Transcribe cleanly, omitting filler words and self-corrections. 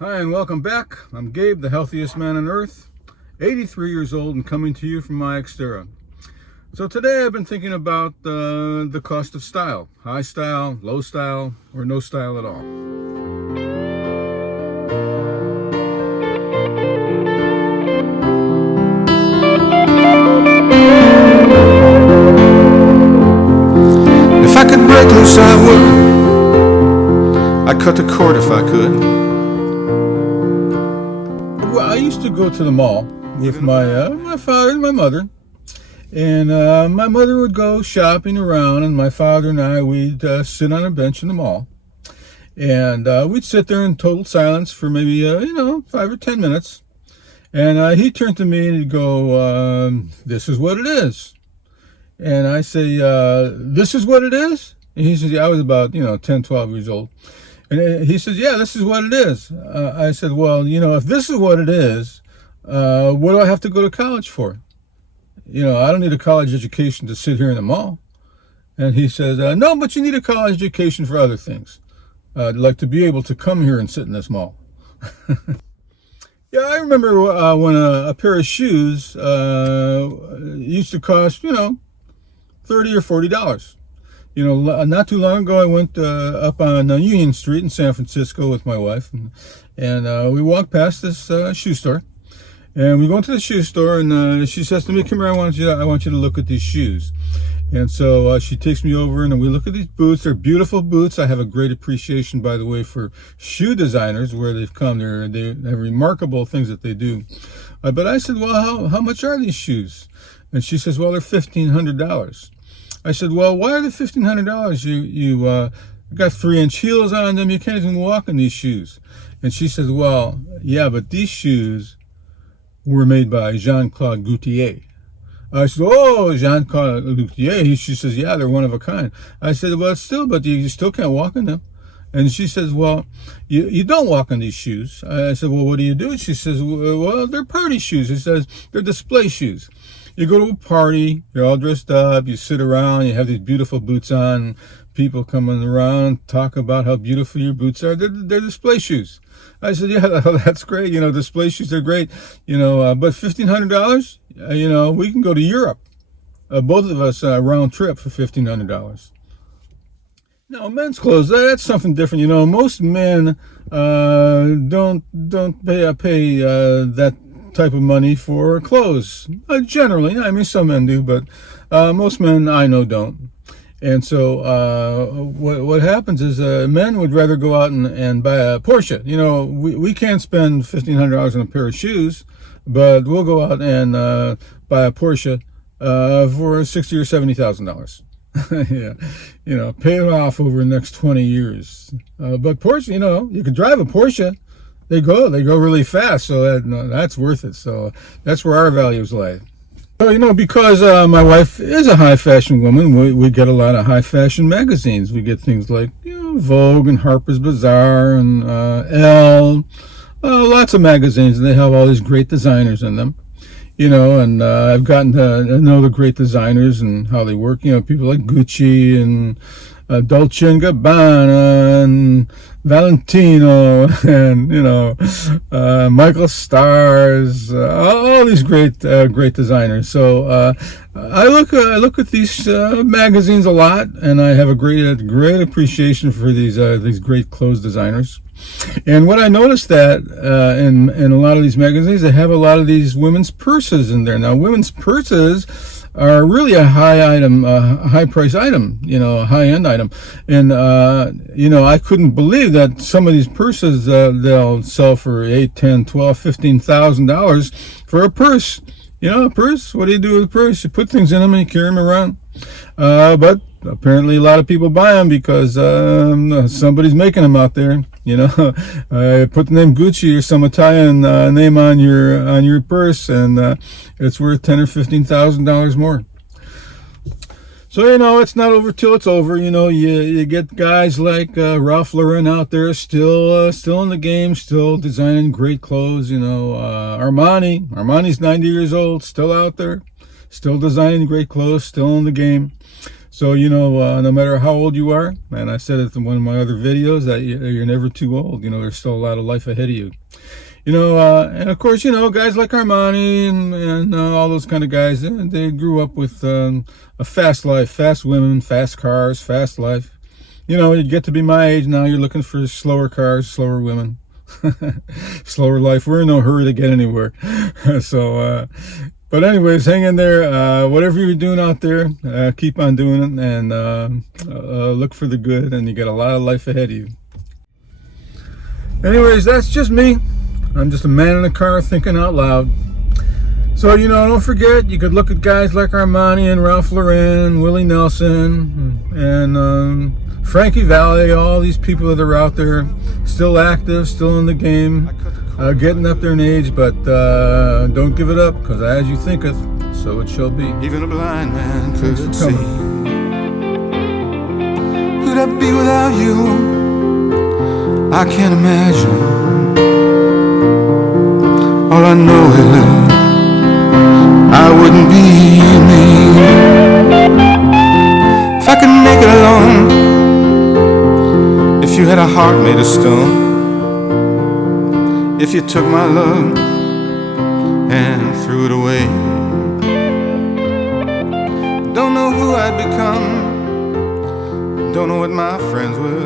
Hi and welcome back. I'm Gabe, the healthiest man on earth, 83 years old and coming to you from my Xterra. So today I've been thinking about the cost of style. High style, low style, or no style at all. If I could break loose, I would. I'd cut the cord if I could. Well, I used to go to the mall with my father and my mother, and my mother would go shopping around, and my father and I we'd sit on a bench in the mall, and we'd sit there in total silence for maybe 5 or 10 minutes, and he'd turn to me and he'd go, "This is what it is," and I say, "This is what it is," and he says, "Yeah, I was about 10, 12 years old." And he says, "Yeah, this is what it is." I said, "Well, if this is what it is, what do I have to go to college for? I don't need a college education to sit here in the mall." And he says, "No, but you need a college education for other things, like to be able to come here and sit in this mall." Yeah, I remember when a pair of shoes used to cost, $30 or $40. Not too long ago, I went up on Union Street in San Francisco with my wife, and we walked past this shoe store, and we go into the shoe store, and she says to me, "Come here, I want you to look at these shoes." And so she takes me over, and we look at these boots. They're beautiful boots. I have a great appreciation, by the way, for shoe designers, where they've come. They have remarkable things that they do. But I said, "Well, how much are these shoes?" And she says, "Well, they're $1,500. I said, "Well, why are they $1,500? You got 3-inch heels on them. You can't even walk in these shoes." And she says, "Well, yeah, but these shoes were made by Jean-Claude Gaultier." I said, "Oh, Jean-Claude Gaultier." She says, "Yeah, they're one of a kind." I said, "Well, but you still can't walk in them." And she says, "Well, you don't walk in these shoes." I said, "Well, what do you do?" She says, "Well, they're party shoes." She says, "They're display shoes. You go to a party, you're all dressed up, you sit around, you have these beautiful boots on, people coming around, talk about how beautiful your boots are. They're display shoes." I said, "Yeah, that's great. Display shoes are great. But $1,500, we can go to Europe. Both of us round trip for $1,500. Now, men's clothes, that's something different. Most men don't pay that type of money for clothes. Generally, I mean, some men do, but most men I know don't. And so what happens is men would rather go out and buy a Porsche. We can't spend $1,500 on a pair of shoes, but we'll go out and buy a Porsche for $60,000 or $70,000. Yeah, pay it off over the next 20 years. But Porsche, you can drive a Porsche. They go really fast, so that's worth it. So that's where our values lie. So, because my wife is a high fashion woman, we get a lot of high fashion magazines. We get things like Vogue and Harper's Bazaar and Elle, lots of magazines, and they have all these great designers in them. And I've gotten to know the great designers and how they work. People like Gucci and Dolce & Gabbana and Valentino and Michael Stars, all these great designers. So I look at these magazines a lot, and I have a great appreciation for these great clothes designers. And what I noticed that in a lot of these magazines, they have a lot of these women's purses in there. Now, women's purses are really a high price item, a high end item. And, I couldn't believe that some of these purses, they'll sell for $8, $10, $12, $15,000 for a purse. A purse, what do you do with a purse? You put things in them and you carry them around. But apparently a lot of people buy them because somebody's making them out there. Put the name Gucci or some Italian name on your purse, and it's worth $10,000 or $15,000 more. So it's not over till it's over. You get guys like Ralph Lauren out there still in the game, still designing great clothes. Armani's 90 years old, still out there, still designing great clothes, still in the game. So, no matter how old you are, and I said it in one of my other videos, that you're never too old. There's still a lot of life ahead of you. And of course, guys like Armani and all those kind of guys, they grew up with a fast life, fast women, fast cars, fast life. You get to be my age now, you're looking for slower cars, slower women, slower life. We're in no hurry to get anywhere. But anyways, hang in there. Whatever you're doing out there, keep on doing it, and look for the good, and you got a lot of life ahead of you. Anyways, that's just me. I'm just a man in a car thinking out loud. So, don't forget, you could look at guys like Armani and Ralph Lauren, Willie Nelson, and Frankie Valli, all these people that are out there, still active, still in the game, getting up there in age, but don't give it up, because as you thinketh, so it shall be. Even a blind man could see. Who'd I be without you? I can't imagine. All I know is I wouldn't be me if I could make it alone. If you had a heart made of stone, if you took my love and threw it away, don't know who I'd become, don't know what my friends would